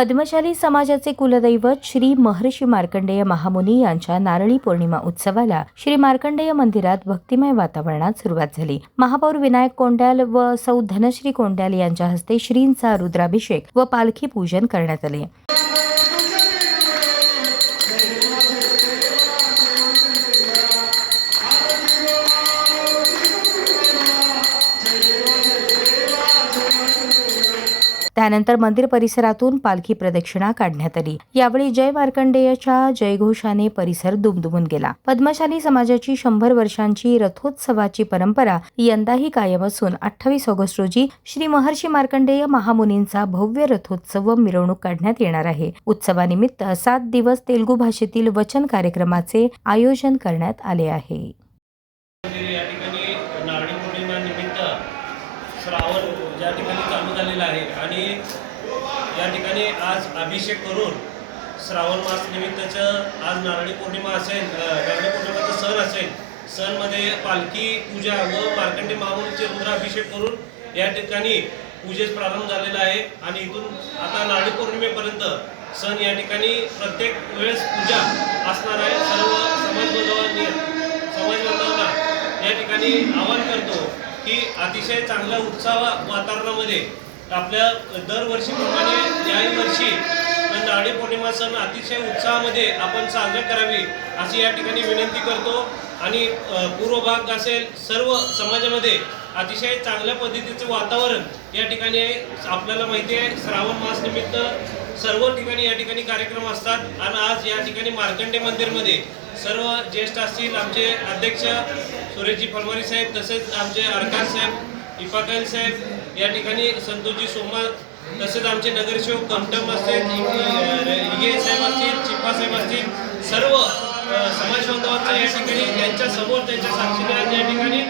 पद्मशाली समाजाचे कुलदैवत श्री महर्षी मार्कंडेय महामुनी यांच्या नारळी पौर्णिमा उत्सवाला श्री मार्कंडेय मंदिरात भक्तिमय वातावरणात सुरुवात झाली। महापौर विनायक कोंड्याल व सौ धनश्री कोंड्याल यांच्या हस्ते श्रींचा रुद्राभिषेक व पालखी पूजन करण्यात आले। त्यानंतर मंदिर परिसरातून पालखी प्रदक्षिणा काढण्यात आली। यावेळी जय मार्कंडेयच्या जयघोषाने परिसर दुमदुमून गेला। पद्मशाली समाजाची 100 वर्षांची रथोत्सवाची परंपरा यंदाही कायम असून 28 ऑगस्ट रोजी श्री महर्षी मार्कंडेय महामुनींचा भव्य रथोत्सव व मिरवणूक काढण्यात येणार आहे। उत्सवानिमित्त 7 दिवस तेलुगू भाषेतील वचन कार्यक्रमाचे आयोजन करण्यात आले आहे। श्रावण ज्या ठिकाणी चालू झालेला आहे आणि या ठिकाणी आज अभिषेक करून श्रावण मास निमित्ताचं आज नारळी पौर्णिमा असेल, नारळी पौर्णिमेचा सण असेल, सणमध्ये पालखी पूजा व मार्कंडेय महामुनीचे रुद्राभिषेक करून या ठिकाणी पूजेस प्रारंभ झालेला आहे आणि इथून आता नारळी पौर्णिमेपर्यंत सण या ठिकाणी प्रत्येक वेळेस पूजा असणार आहे। सर्व समाजबांधवांना या ठिकाणी आवाहन करतो की अतिशय चांगल्या उत्साह वातावरणामध्ये आपल्या दरवर्षीप्रमाणे याही वर्षी नारळी पौर्णिमा सण अतिशय उत्साहामध्ये आपण साजरा करावी अशी या ठिकाणी विनंती करतो। आणि पूर्व भाग असेल सर्व समाजामध्ये अतिशय चांगल्या पद्धतीचं वातावरण या ठिकाणी आहे। आपल्याला माहिती आहे श्रावण मास निमित्त सर्व ठिकाणी या ठिकाणी कार्यक्रम असतात आणि आज या ठिकाणी मार्कंडेय मंदिरमध्ये सर्व ज्येष्ठ असतील, आमचे अध्यक्ष सुरेशजी फलमारी साहेब, तसेच आमचे अरकार साहेब, इफाकाईल साहेब, या ठिकाणी संतोषजी सोमा, तसेच आमचे नगरसेवक कमटम असतील, इगे साहेब असतील, चिप्पा साहेब असतील, सर्व समाज बांधवांचा या ठिकाणी त्यांच्या समोर त्यांच्या साक्षीने या ठिकाणी